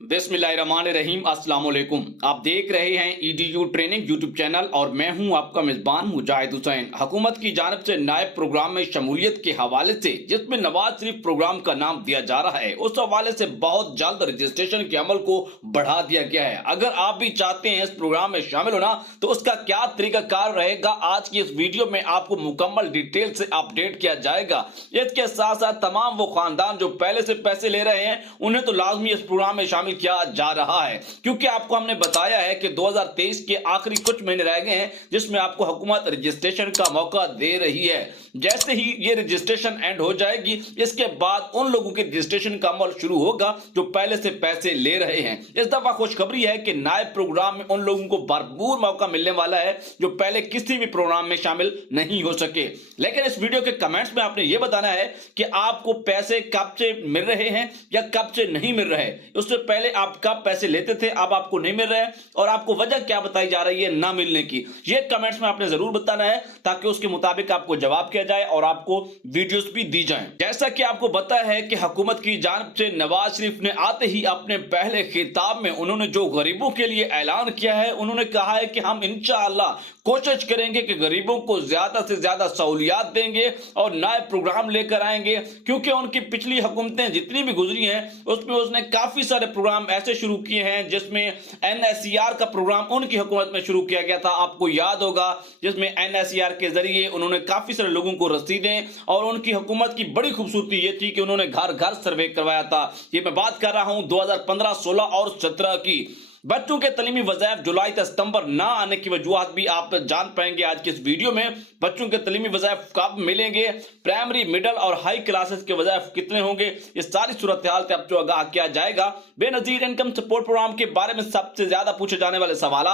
बिस्मिल्लाहिर्रहमानिर्रहीम अस्सलाम वालेकुम। आप देख रहे हैं ईडीयू ट्रेनिंग यूट्यूब चैनल और मैं हूं आपका मेजबान मुजाहिद हुसैन। हुकूमत की जानिब से नायब प्रोग्राम में शमूलियत के हवाले से जिसमें नवाज शरीफ प्रोग्राम का नाम दिया जा रहा है, उस हवाले से बहुत जल्द रजिस्ट्रेशन के अमल को बढ़ा दिया गया है। अगर आप भी चाहते हैं इस प्रोग्राम में शामिल होना तो उसका क्या तरीकाकार रहेगा, आज की इस वीडियो में आपको मुकम्मल डिटेल से अपडेट किया जाएगा। इसके साथ साथ तमाम वो खानदान जो पहले से पैसे ले रहे हैं उन्हें तो लाजमी इस प्रोग्राम में शामिल किया जा रहा है, क्योंकि आपको हमने बताया है कि 2023 के आखिरी कुछ महीने रह गए हैं जिसमें आपको हुकूमत रजिस्ट्रेशन का मौका दे रही है। जैसे ही ये रजिस्ट्रेशन एंड हो जाएगी, इसके बाद उन लोगों के रजिस्ट्रेशन का अमल शुरू होगा जो पहले से पैसे ले रहे हैं। इस दफा खुशखबरी है कि नायब प्रोग्राम में उन लोगों को भरपूर मौका मिलने वाला है जो पहले किसी भी प्रोग्राम में शामिल नहीं हो सके। लेकिन इस वीडियो के कमेंट्स में आपने ये बताना है कि आपको पैसे कब से मिल रहे हैं या कब से नहीं मिल रहे। उससे पहले आप कब पैसे लेते थे, अब आपको नहीं मिल रहे और आपको वजह क्या बताई जा रही है ना मिलने की, ये कमेंट्स में आपने जरूर बताना है ताकि उसके मुताबिक आपको जवाब किया जाए और आपको वीडियोस भी दी जाएं। जैसा कि आपको पता है कि हुकूमत की जानिब से नवाज शरीफ ने आते ही अपने पहले खिताब में उन्होंने जो गरीबों के लिए ऐलान किया है, उन्होंने कहा है कि हम इंशाअल्लाह कोशिश करेंगे कि गरीबों को ज्यादा से ज्यादा सहूलियात देंगे और नए प्रोग्राम लेकर आएंगे, क्योंकि उनकी पिछली हुकूमतें जितनी भी गुजरी हैं उसमें उसने काफी सारे प्रोग्राम ऐसे शुरू किए हैं जिसमें एनएसईआर का प्रोग्राम उनकी हुकूमत में शुरू किया गया था, आपको याद होगा, जिसमें एनएसईआर के जरिए उन्होंने काफी सारे लोगों को रसीदें, और उनकी हुकूमत की बड़ी खूबसूरती ये थी कि उन्होंने घर घर सर्वे करवाया था। ये मैं बात कर रहा हूं 2015, 16 और 17 की। बच्चों के तलीमी वज़ाइफ जुलाई से सितंबर ना आने की वजूहत भी आप जान पाएंगे आज की इस वीडियो में। बच्चों के तलीमी वज़ाइफ कब मिलेंगे, प्राइमरी, मिडिल और हाई क्लासेस के वज़ाइफ कितने होंगे, ये सारी सूरत हाल से आपको आगाह किया जाएगा। बेनजीर इनकम सपोर्ट प्रोग्राम के बारे में सबसे ज्यादा पूछे जाने वाले सवाल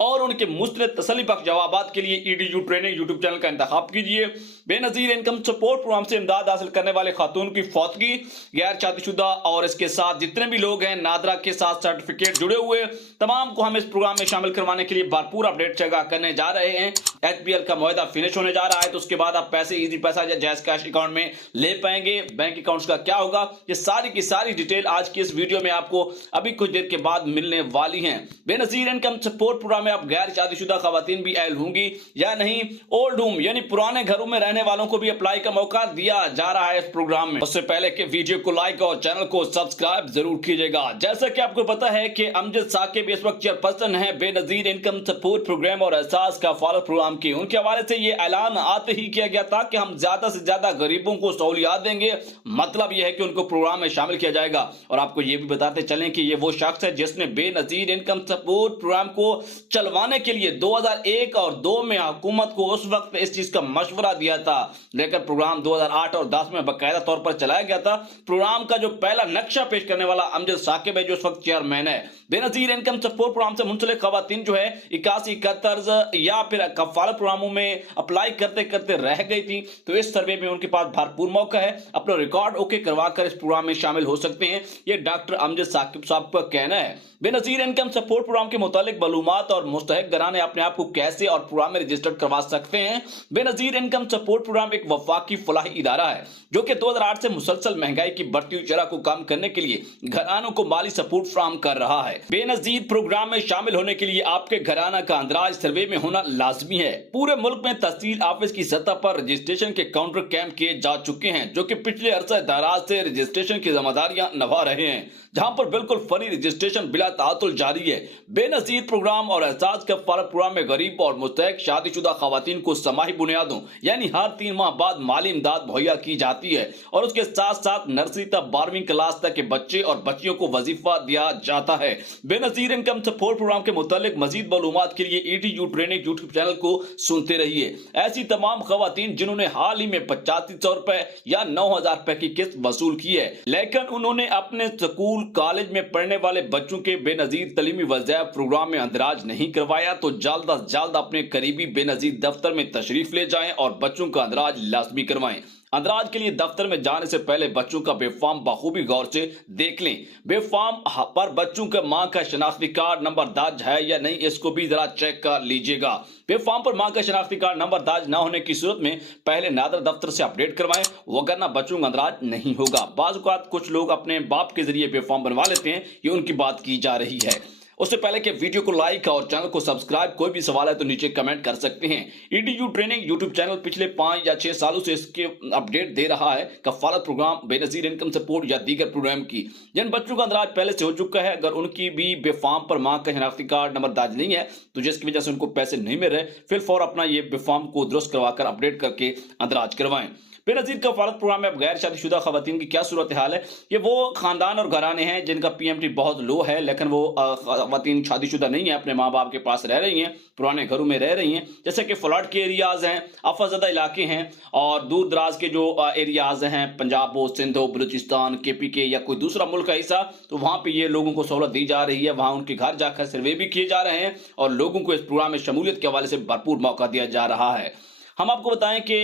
और उनके मुस्तनद तसल्ली बख्श जवाब के लिए ईडीयू ट्रेनिंग यूट्यूब चैनल का इंतखाब कीजिए। बेनजीर इनकम सपोर्ट प्रोग्राम से इमदाद हासिल करने वाले खातून की फौतगी, गैर शादीशुदा और इसके साथ जितने भी लोग हैं नादरा के साथ सर्टिफिकेट जुड़े हुए, तमाम को हम इस प्रोग्राम में शामिल करवाने के लिए भरपूर अपडेट आगाह करने जा रहे हैं। एचपीएल का मुआहदा फिनिश होने जा रहा है तो उसके बाद आप पैसे इजी पैसा या जैज कैश अकाउंट में ले पाएंगे। बैंक अकाउंट्स का क्या होगा, ये सारी की सारी डिटेल आज की इस वीडियो में आपको अभी कुछ देर के बाद मिलने वाली हैं। बेनजीर इनकम सपोर्ट प्रोग्राम में आप गैर शादीशुदा खवातीन भी अहल होंगी या नहीं, ओल्ड होम यानी पुराने घरों में रहने वालों को भी अप्लाई का मौका दिया जा रहा है इस प्रोग्राम में। उससे पहले कि वीडियो को लाइक और चैनल को सब्सक्राइब जरूर कीजिएगा। जैसा कि आपको पता है कि अमजद साकिब इस वक्त चेयरपर्सन है बेनजीर इनकम सपोर्ट प्रोग्राम और एहसास का फॉलो प्रोग्राम की। उनके हवाले से ये ऐलान आते ही किया गया था कि हम ज्यादा से ज्यादा गरीबों को सहूलियात देंगे, मतलब यह है कि उनको प्रोग्राम में शामिल किया जाएगा। और आपको ये भी बताते चलें कि ये वो शख्स है जिसने बेनजीर इनकम सपोर्ट प्रोग्राम को चलवाने के लिए 2001 और 2 में हुकूमत को उस वक्त इस चीज का मशवरा दिया था, लेकर प्रोग्राम 2008 और 10 में बाकायदा तौर पर चलाया गया था। प्रोग्राम का जो पहला नक्शा पेश करने वाला अमजद साकिब है जो इस वक्त चेयरमैन है। बेनजीर इनकम सपोर्ट प्रोग्राम से मुंसलिक खवातीन जो है 81 कर्ज या फिर कफालत प्रोग्रामों में अप्लाई करते करते रह गई थी, तो इस सर्वे में उनके पास भरपूर मौका है, अपना रिकॉर्ड ओके करवाकर इस प्रोग्राम में शामिल हो सकते हैं। ये डॉक्टर अमजद साकिब साहब का कहना है। बेनजीर इनकम सपोर्ट प्रोग्राम के मुतालिक मालूमात और मुस्तहिक घराने अपने आप को कैसे और प्रोग्राम में रजिस्टर्ड करवा सकते हैं। बेनजीर इनकम सपोर्ट प्रोग्राम एक वफाकी फलाही इदारा है जो कि 2008 से मुसलसल महंगाई की बढ़ती हुई शरह को कम करने के लिए घरानों को माली सपोर्ट फराहम कर रहा है। बेनजीर प्रोग्राम में शामिल होने के लिए आपके घराना का अंदराज सर्वे में होना लाजमी है। पूरे मुल्क में तहसील ऑफिस की सतह पर रजिस्ट्रेशन के काउंटर कैंप किए जा चुके हैं जो कि पिछले अरसे दराज से रजिस्ट्रेशन की जिम्मेदारियां निभा रहे हैं, जहां पर बिल्कुल फ्री रजिस्ट्रेशन बिला तातुल जारी है। बेनजीर प्रोग्राम और एहसास के फॉलो प्रोग्राम में गरीब और मुस्तहिक शादीशुदा खवातीन को समाही बुनियादों यानी हर 3 माह बाद माली इमदाद मुहैया की जाती है और उसके साथ साथ नर्सरी तक 12वीं क्लास तक के बच्चे और बच्चियों को वजीफा दिया जाता है। बेनजीर इनकम सपोर्ट प्रोग्राम के मुतालिक मजीद मालूमात के लिए ईडीयू ट्रेनिंग यूट्यूब चैनल को सुनते रहिए। ऐसी तमाम खवातीन जिन्होंने हाल ही में 8500 रुपए या 9000 रुपए की किस्त वसूल की है, लेकिन उन्होंने अपने स्कूल कॉलेज में पढ़ने वाले बच्चों के बेनजीर तलीमी वज़ाइफ प्रोग्राम में अंदराज नहीं करवाया, तो जल्द अज जल्द अपने करीबी बेनजीर दफ्तर में तशरीफ ले जाएं और बच्चों का अंदराज लाजमी करवाएं। अंदराज के लिए दफ्तर में जाने से पहले बच्चों का बेफाम बखूबी गौर से देख लें। बेफाम पर बच्चों के मां का शनाख्ती कार्ड नंबर दर्ज है या नहीं, इसको भी जरा चेक कर लीजिएगा। बेफाम पर मां का शनाख्ती कार्ड नंबर दर्ज न होने की सूरत में पहले नादर दफ्तर से अपडेट करवाएं, वरना बच्चों का अंदराज नहीं होगा। बाज़ औक़ात कुछ लोग अपने बाप के जरिए बेफाम बनवा लेते हैं, ये उनकी बात की जा रही है। उससे पहले कि वीडियो को लाइक और चैनल को सब्सक्राइब, कोई भी सवाल है तो नीचे कमेंट कर सकते हैं। ईडीयू ट्रेनिंग यूट्यूब चैनल पिछले 5 या 6 सालों से इसके अपडेट दे रहा है, कफालत प्रोग्राम, बेनजीर इनकम सपोर्ट या दीगर प्रोग्राम की। जिन बच्चों का अंदराज पहले से हो चुका है, अगर उनकी भी बेफाम पर मां का शनाख्ती कार्ड नंबर दर्ज नहीं है, तो जिसकी वजह से उनको पैसे नहीं मिल रहे, फिर फौर अपना ये बेफाम को दुरुस्त करवाकर अपडेट करके अंदराज करवाएं। बेनजीर कफालत प्रोग्राम में अब गैर शादीशुदा खवातीन की क्या सूरत हाल है? ये वो खानदान और घराने हैं जिनका पीएमटी बहुत लो है, लेकिन वो खवातीन शादीशुदा नहीं है, अपने माँ बाप के पास रह रही हैं, पुराने घरों में रह रही हैं, जैसे कि फ्लड के एरियाज हैं, अफाजदा इलाके हैं और दूर दराज के जो एरियाज हैं, पंजाब हो, सिंध हो, बलूचिस्तान, केपी के या कोई दूसरा मुल्क का हिस्सा, तो वहाँ पे ये लोगों को सहूलत दी जा रही है। वहाँ उनके घर जाकर सर्वे भी किए जा रहे हैं और लोगों को इस प्रोग्राम में शमूलियत के हवाले से भरपूर मौका दिया जा रहा है। हम आपको बताएं कि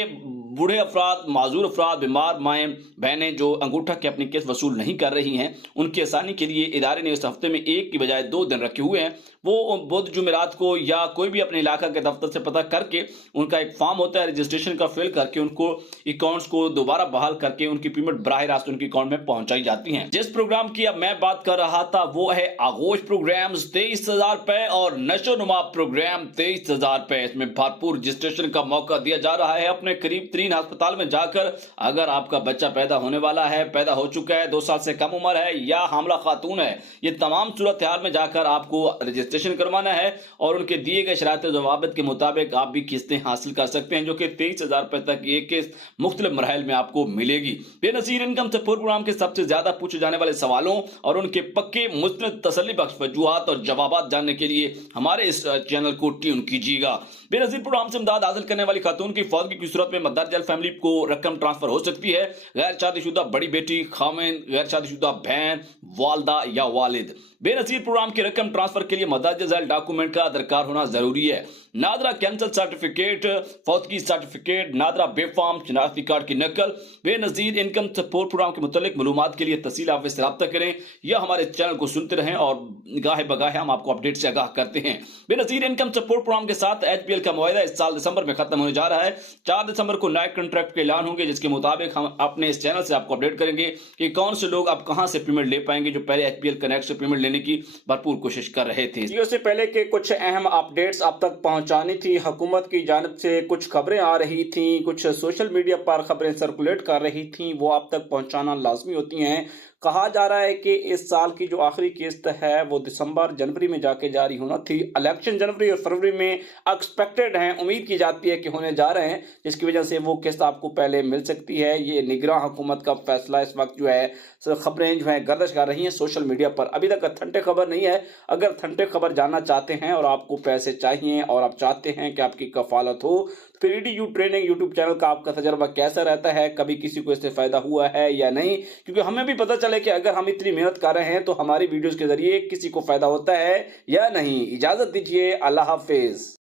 बूढ़े अफराद, माजूर अफराद, बीमार माएँ बहनें जो अंगूठा के अपनी किस्त वसूल नहीं कर रही हैं, उनकी आसानी के लिए इदारे ने इस हफ्ते में 1 की बजाय 2 दिन रखे हुए हैं। वो बुध जुमेरात को या कोई भी अपने इलाका के दफ्तर से पता करके उनका एक फॉर्म होता है, रजिस्ट्रेशन का फिल करके उनको अकाउंट्स को दोबारा बहाल करके उनकी पेमेंट बराह रास्त उनके अकाउंट में पहुंचाई जाती है। जिस प्रोग्राम की अब मैं बात कर रहा था वो है आगोश प्रोग्राम, 23,000 रुपए और नशो नुमा प्रोग्राम 23,000 रुपए। इसमें भरपूर रजिस्ट्रेशन का मौका दिया जा रहा है। अपने करीब तरीन अस्पताल में जाकर अगर आपका बच्चा पैदा होने वाला है, पैदा हो चुका है, 2 साल से कम उम्र है या हामला खातून है, ये तमाम सूरत हाल में जाकर आपको रजिस्ट्रेशन करवाना है और उनके दिए गए शराइत ज़वाबित के मुताबिक आप भी किस्तें हासिल कर सकते हैं, जो कि 23,000 रुपए तक एक किस्त मुख्तलिफ मरहल में आपको मिलेगी। बेनजीर इनकम सपोर्ट प्रोग्राम के सबसे ज्यादा पूछे जाने वाले सवालों और उनके पक्के मुस्तनद तसल्ली बख्श वजूहात और जवाब जानने के लिए हमारे इस चैनल को ट्यून कीजिएगा। बेनजीर प्रोग्राम से इमदाद हासिल करने वाली खातून की फौत की सूरत में मदरजल फैमिली को रकम ट्रांसफर हो सकती है। गैर शादीशुदा बड़ी बेटी, खामिन, गैर शादीशुदा बहन, वालदा या वालिद। बेनजीर प्रोग्राम की रकम ट्रांसफर के लिए मदरजल डॉक्यूमेंट का दरकार होना जरूरी है। नादरा कैंसल सर्टिफिकेट, फौतगी सर्टिफिकेट, नादरा बेफाम शनाख्ती कार्ड की नकल। बेनजीर इनकम सपोर्ट प्रोग्राम के मुतालिक मालूमात के लिए तहसील ऑफिस से रब्ता करें या हमारे चैनल को सुनते रहें और गाहे बगाहे हम आपको अपडेट से आगाह करते हैं। बेनजीर इनकम सपोर्ट प्रोग्राम के साथ HPL का मुआहदा इस साल दिसंबर में खत्म होने जा रहा है। 4 दिसंबर को नए कॉन्ट्रैक्ट के ऐलान होंगे, जिसके मुताबिक हम अपने इस चैनल से आपको अपडेट करेंगे कि कौन से लोग अब कहां से पेमेंट ले पाएंगे जो पहले HPL कनेक्ट से पेमेंट लेने की भरपूर कोशिश कर रहे थे। इससे पहले के कुछ अहम अपडेट्स आप तक पहुंचानी थी। हुकूमत की जानिब से कुछ खबरें आ रही थी, कुछ सोशल मीडिया पर खबरें सर्कुलेट कर रही थी, वो आप तक पहुंचाना लाजमी होती हैं। कहा जा रहा है कि इस साल की जो आखिरी किस्त है वो दिसंबर जनवरी में जाके जारी होना थी। इलेक्शन जनवरी और फरवरी में एक्सपेक्टेड हैं, उम्मीद की जाती है कि होने जा रहे हैं, जिसकी वजह से वो किस्त आपको पहले मिल सकती है। ये निगरान हुकूमत का फैसला इस वक्त जो है, खबरें जो हैं गर्दिश कर रही हैं सोशल मीडिया पर। अभी तक अथेंटिक खबर नहीं है। अगर अथेंटिक खबर जानना चाहते हैं और आपको पैसे चाहिए और आप चाहते हैं कि आपकी कफालत हो, फिर ईडीयू ट्रेनिंग यूट्यूब चैनल का आपका तजर्बा कैसा रहता है, कभी किसी को इससे फायदा हुआ है या नहीं, क्योंकि हमें भी पता चले कि अगर हम इतनी मेहनत कर रहे हैं तो हमारी वीडियोस के जरिए किसी को फायदा होता है या नहीं। इजाजत दीजिए, अल्लाह हाफिज।